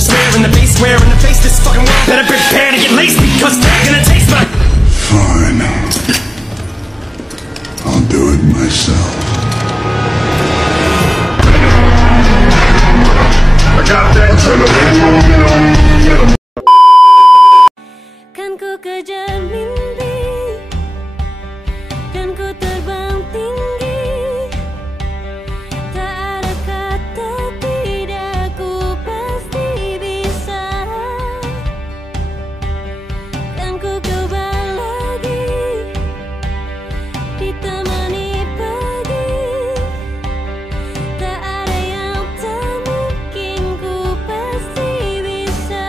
despair in the face, swear in the face, this fucking world better prepare to get laced because they're gonna taste my. Fine. I'll do it myself. I got that television. Kan ku kejar mimpi, kan ku terbang tinggi, tak ada kata tidak, ku pasti bisa. Kan ku coba lagi, ditemani pagi, tak ada yang tak mungkin, ku pasti bisa.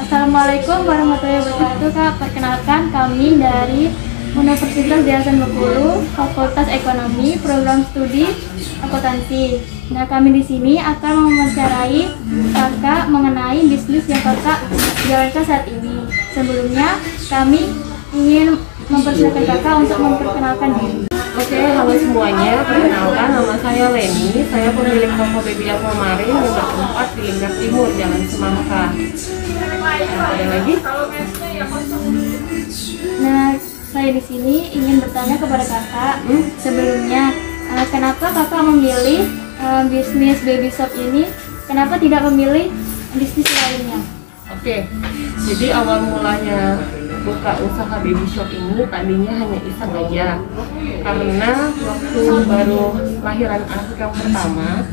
Assalamualaikum warahmatullahi wabarakatuh. Kak, perkenalkan kami dari Universitas Yayasan Bengkulu, Fakultas Ekonomi, Program Studi Akuntansi. Nah, kami di sini akan mewawancarai Kakak mengenai bisnis yang Kakak jalankan saat ini. Sebelumnya, kami ingin mempersilakan Kakak untuk memperkenalkan diri. Oke, halo semuanya. Perkenalkan, nama saya Leni. Saya pemilik toko Baby Aquamarine yang bertempat di Lingkar Timur, Jalan Semangka. Ada lagi? Nah, saya di sini ingin bertanya kepada Kakak. Sebelumnya, kenapa Kakak memilih bisnis baby shop ini? Kenapa tidak memilih bisnis lainnya? Oke, jadi awal mulanya buka usaha baby shop ini tadinya hanya iseng aja, karena waktu baru lahiran anak yang pertama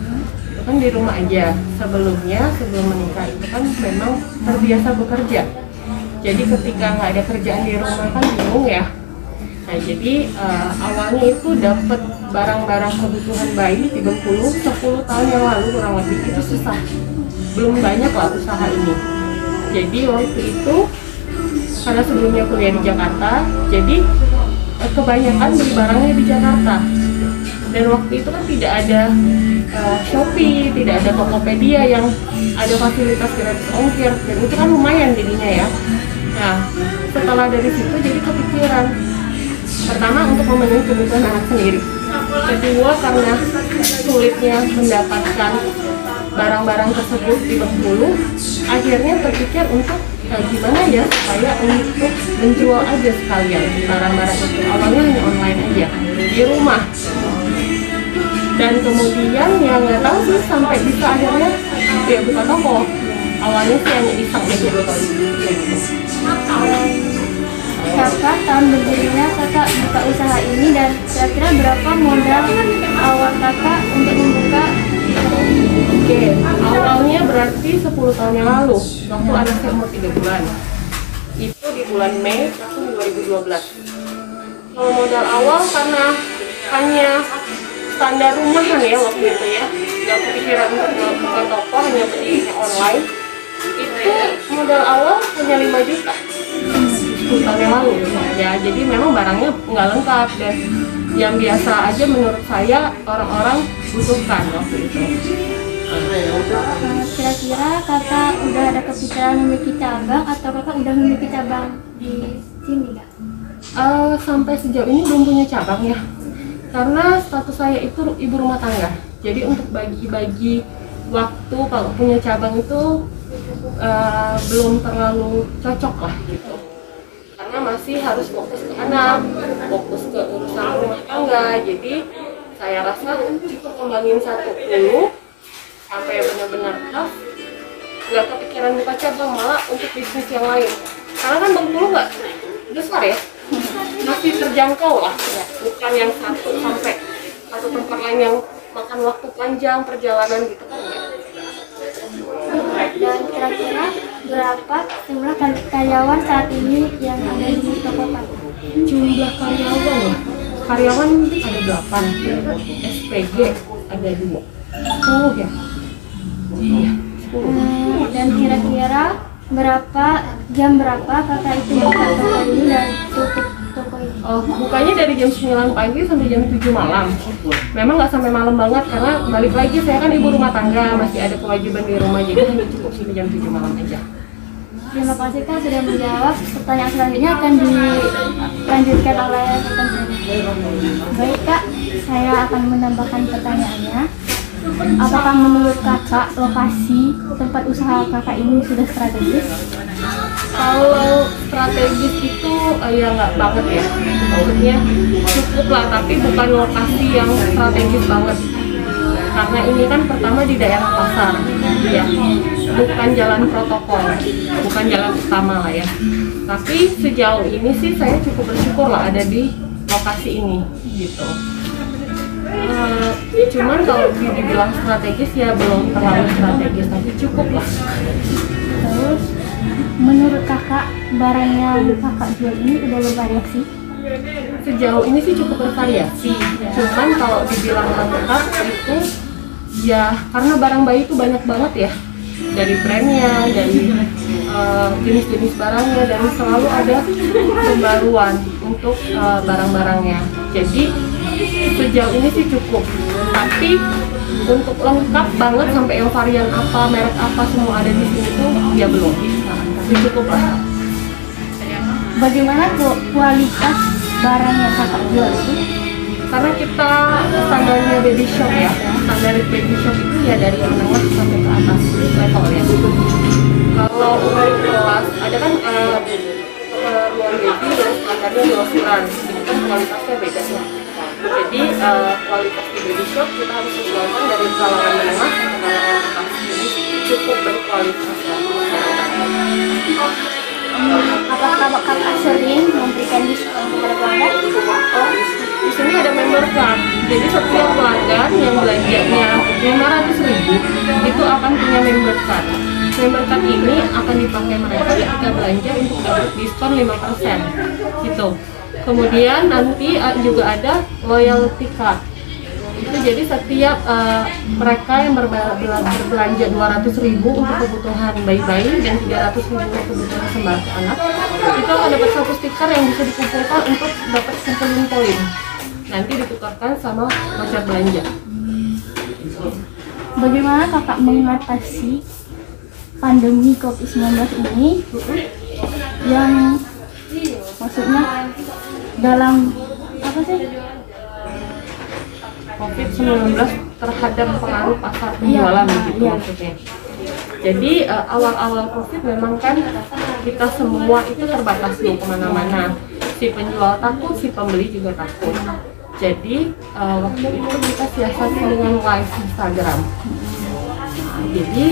itu kan di rumah aja. Sebelum menikah itu kan memang terbiasa bekerja, jadi ketika nggak ada kerjaan di rumah kan bingung ya. Nah, jadi awalnya itu dapat barang-barang kebutuhan bayi di Bengkulu 10 tahun yang lalu kurang lebih, itu susah, belum banyak lah usaha ini. Jadi waktu itu karena sebelumnya kuliah di Jakarta, jadi kebanyakan beli barangnya di Jakarta. Dan waktu itu kan tidak ada Shopee, tidak ada Tokopedia yang ada fasilitas gratis ongkir, dan itu kan lumayan jadinya ya. Nah, setelah dari situ jadi kepikiran, pertama untuk memenuhi kebutuhan anak sendiri, kedua karena sulitnya mendapatkan barang-barang tersebut di Bengkulu, akhirnya terpikir untuk gimana ya supaya untuk menjual aja sekalian barang-barang itu. Awalnya hanya online aja di rumah, dan kemudian ya nggak tahu sih sampai bisa akhirnya ya buka toko. Awalnya sih hanya iseng aja. Kakak tahun berdirinya Kakak buka usaha ini, dan kira-kira berapa modal awal Kakak untuk membuka? Oke, awalnya berarti 10 tahun yang lalu, waktu anak saya umur 3 bulan. Itu di bulan Mei tahun 2012. Kalau modal awal karena hanya standar rumahan ya waktu itu ya, nggak kepikiran untuk melakukan toko, hanya beli online. Itu modal awal hanya 5 juta 10 tahun yang lalu ya. Jadi memang barangnya nggak lengkap dan yang biasa aja menurut saya orang-orang butuhkan waktu itu. Kira-kira Kakak udah ada kepikiran memiliki cabang, atau Kakak udah memiliki cabang di sini nggak? Sampai sejauh ini belum punya cabang ya, karena status saya itu ibu rumah tangga. Jadi untuk bagi-bagi waktu kalau punya cabang itu belum terlalu cocok lah gitu, karena masih harus fokus ke anak, fokus ke urusan rumah tangga. Jadi saya rasa cukup kembangin satu dulu sampai benar-benar pas, nggak kepikiran buka cabang malah untuk bisnis yang lain, karena kan Bengkulu nggak besar ya, masih terjangkau lah ya. Bukan yang satu tempat lain yang makan waktu panjang perjalanan gitu kan. Dan kira-kira berapa jumlah karyawan saat ini yang ada di toko Kakak? Jumlah karyawan ada 8, SPG ada 2, 10 ya. Iya, 10. Dan kira-kira jam berapa Kakak itu buka toko ini dan tutup toko ini? Bukanya dari jam 9 pagi sampai jam 7 malam. Memang nggak sampai malam banget, karena balik lagi saya kan ibu rumah tangga, masih ada kewajiban di rumah, jadi hanya cukup sampai jam 7 malam aja. Terima kasih Kak sudah menjawab. Pertanyaan selanjutnya akan dilanjutkan oleh rekan saya. Baik Kak, saya akan menambahkan pertanyaannya. apakah menurut kakak lokasi tempat usaha kakak ini sudah strategis? Kalau strategis itu ya nggak banget ya, maksudnya cukup lah, tapi bukan lokasi yang strategis banget. Karena ini kan pertama di daerah pasar, ya, bukan jalan protokol, bukan jalan utama lah ya. Tapi sejauh ini sih saya cukup bersyukur lah ada di lokasi ini, gitu. Cuman kalau dibilang strategis ya belum terlalu strategis, tapi cukup lah. Terus menurut kakak barang yang kakak jual ini udah bervariasi? Sejauh ini sih cukup bervariasi, cuman kalau dibilang lengkap itu ya karena barang bayi itu banyak banget ya, dari brandnya, dari jenis-jenis barangnya, dan selalu ada pembaruan untuk barang-barangnya. Jadi sejauh ini sih cukup, tapi untuk lengkap banget sampai yang varian apa, merek apa semua ada di sini tuh ya belum, tapi cukup lah. Bagaimana kualitas barang yang kakak jual itu? Karena kita standarnya baby shop ya, standar baby shop itu ya dari yang menengah sampai ke atas level ya. Kalau untuk kelas ada kan ruang baby yang standarnya grosiran, itu kan kualitasnya beda ya. Jadi kualitas di baby shop kita harus sesuaikan dari kalangan menengah ke kalangan atas. Jadi cukup berkualitas ya. Apakah kakak sering memberikan diskon kepada pelanggan? Oh, di sini ada member card. Jadi setiap pelanggan yang belanjanya 500.000 itu akan punya member card. Member card ini akan dipakai mereka ketika belanja untuk dapat diskon 5%. Gitu. Kemudian nanti juga ada loyalty card. Itu jadi setiap mereka yang berbelanja 200.000 untuk kebutuhan bayi-bayi dan 300.000 untuk kebutuhan sembako anak, itu akan dapat satu stiker yang bisa dikumpulkan untuk dapat kumpulin poin. Nanti ditukarkan sama voucher belanja. Bagaimana kakak mengatasi pandemi COVID-19 ini yang maksudnya dalam apa sih? COVID-19 terhadap pengaruh pasar penjualan gitu maksudnya. Jadi awal-awal COVID memang kan kita semua itu terbatas loh kemana-mana. Si penjual takut, si pembeli juga takut. Jadi waktu itu kita siasati dengan live Instagram. Nah, jadi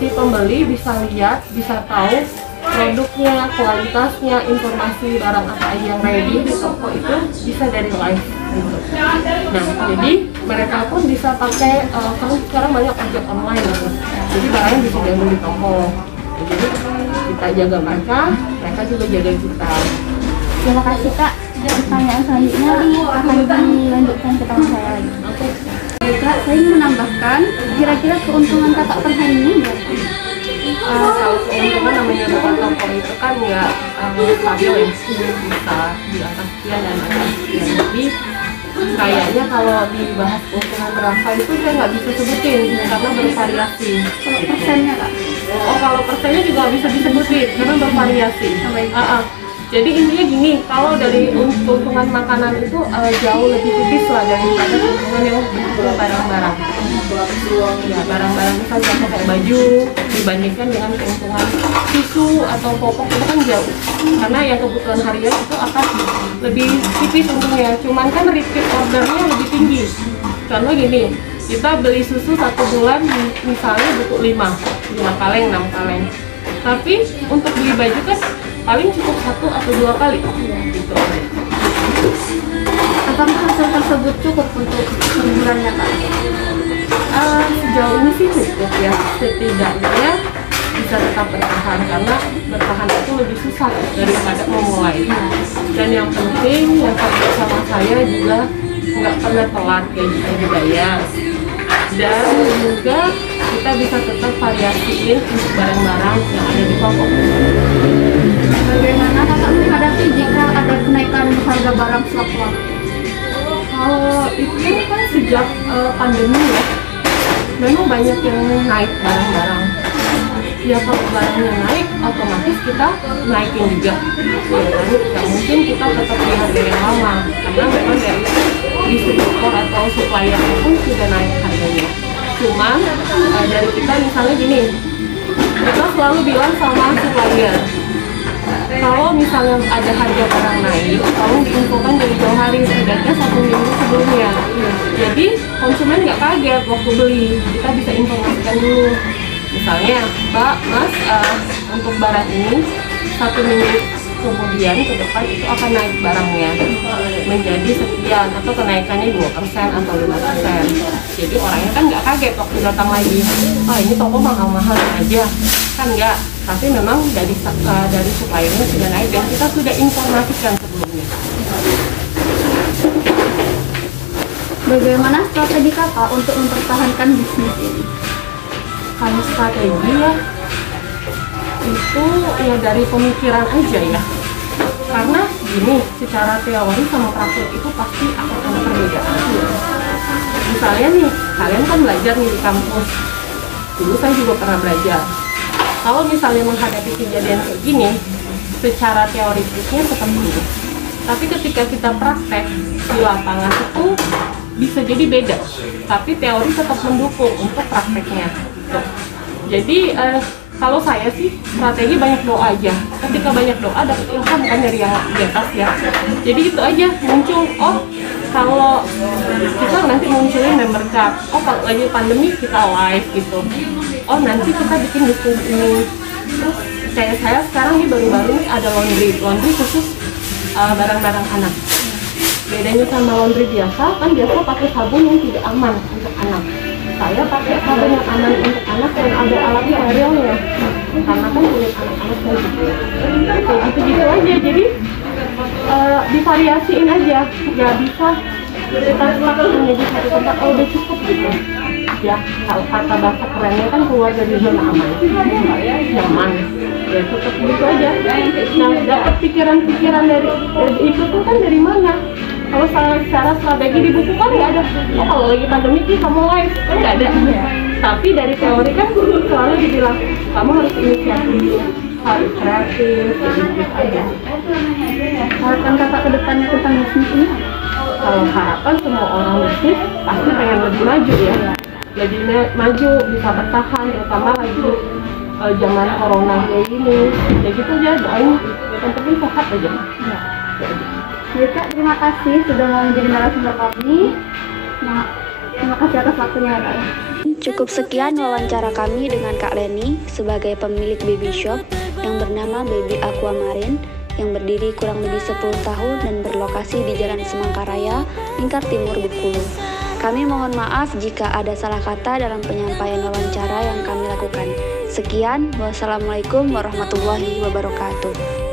si pembeli bisa lihat, bisa tahu produknya, kualitasnya, informasi barang apa aja yang ready di toko itu bisa dari live gitu. Nah, jadi mereka pun bisa pakai karena sekarang banyak ojek online gitu. Jadi barangnya bisa diambil di toko. Jadi kita jaga mereka juga jaga kita. Terima kasih kak. Pertanyaan selanjutnya akan dilanjutkan ke teman saya lagi. Oke. Kak, saya ingin menambahkan kira-kira keuntungan kakak per hari ini berapa? Kalau keuntungan namanya bukan toko itu kan nggak stabil ya, bisa di atas sekian dan atas sekian. Jadi kayaknya kalau dibahas keuntungan berapa itu saya nggak bisa sebutin karena bervariasi. Kalau persennya kak? Oh, kalau persennya juga nggak bisa disebutin karena bervariasi. Jadi intinya gini, kalau dari keuntungan makanan itu jauh lebih tipis lah daripada keuntungan yang berupa barang-barang. Ya, barang-barang misalnya kayak baju dibandingkan dengan keuntungan susu atau popok itu kan jauh. Karena yang kebutuhan harian itu akan lebih tipis untungnya. Cuman kan repeat ordernya lebih tinggi. Karena gini, kita beli susu 1 bulan misalnya butuh 5 kaleng, 6 kaleng. Tapi untuk beli baju kan paling cukup 1 atau 2 kali gitu. Apakah hasil tersebut cukup untuk hiburannya kak? Sejauh ini sih cukup ya, setidaknya bisa tetap bertahan karena bertahan itu lebih susah daripada memulai. Dan yang penting yang kerja sama saya juga nggak pernah telat gajinya dibayar. Dan juga kita bisa tetap variasiin untuk barang-barang yang ada di toko. Bagaimana kakak menghadapi jika ada kenaikan harga barang sewaktu-waktu? Kalau itu kan sejak pandemi ya, memang banyak yang naik barang-barang. Ya kalau barangnya naik, otomatis kita naikin juga. Ya kan, nggak mungkin kita tetap di harga yang lama, karena memang dari distributor atau supplier pun sudah naik harganya. Cuman dari kita misalnya gini, kita selalu bilang sama supplier, kalau misalnya ada harga barang naik, tolong diinfokan dari jauh hari, setidaknya 1 minggu sebelumnya. Jadi konsumen nggak kaget waktu beli, kita bisa informasikan dulu. Misalnya, Mbak, Mas, untuk barang ini 1 minggu kemudian ke depan itu akan naik barangnya menjadi sekian, atau kenaikannya 2% atau 5%. Jadi orangnya kan nggak kaget waktu datang lagi, ini toko mahal-mahal aja, kan nggak. Tapi memang dari suppliernya sudah naik dan kita sudah informasikan sebelumnya. Bagaimana strategi kakak untuk mempertahankan bisnis ini? Kalau strategi ya, itu ya dari pemikiran aja ya. Karena gini, secara teori sama praktik itu pasti akan ada perbedaan. Misalnya nih, kalian kan belajar nih di kampus. Dulu saya juga pernah belajar. Kalau misalnya menghadapi kejadian kayak gini, secara teoritisnya seperti ini. Tapi ketika kita praktek di lapangan itu bisa jadi beda. Tapi teori tetap mendukung untuk prakteknya. Tuh. Jadi kalau saya sih strategi banyak doa aja. Ketika banyak doa dapat ilham kan dari yang di atas ya. Jadi itu aja muncul. Kalau kita nanti munculin member card. Kalau lagi pandemi kita live gitu. Nanti kita bikin bisnis ini. Terus kayak saya sekarang nih baru-baru nih ada laundry khusus barang-barang anak. Bedanya sama laundry biasa, kan biasa pakai sabun yang tidak aman untuk anak. Saya pakai sabun yang aman untuk anak dan ada alat sterilnya. Karena kan kulit anak-anak sensitif. Kayak gitu-gitu aja. Jadi divariasiin aja. Nggak bisa kita hanya di satu tempat. Udah cukup gitu. Ya, kalau kata bahasa kerennya kan keluar dari zona aman, nyaman, ya tetap gitu aja. Nah, dapat pikiran-pikiran dari itu tuh kan dari mana? Kalau secara strategi di buku kan nggak ada. Kalau lagi pandemi sih kamu live kan nggak ada. Tapi dari teori kan selalu dibilang kamu harus inisiatif, harus kreatif, gitu aja. Harapan kakak ke depannya tentang bisnis ini? Kalau harapan semua orang bisnis pasti pengen lebih maju ya. Jadi maju, bisa bertahan, terutama lagi zaman corona kayak gini. Ya gitu aja, doain yang penting sehat aja. Ya Kak, terima kasih sudah mau menjadi narasumber kami. Nah, terima kasih atas waktunya ya Kak. Cukup sekian wawancara kami dengan Kak Leni sebagai pemilik baby shop yang bernama Baby Aquamarine yang berdiri kurang lebih 10 tahun dan berlokasi di Jalan Semangkaraya, Lingkar Timur, Bengkulu. Kami mohon maaf jika ada salah kata dalam penyampaian wawancara yang kami lakukan. Sekian, wassalamualaikum warahmatullahi wabarakatuh.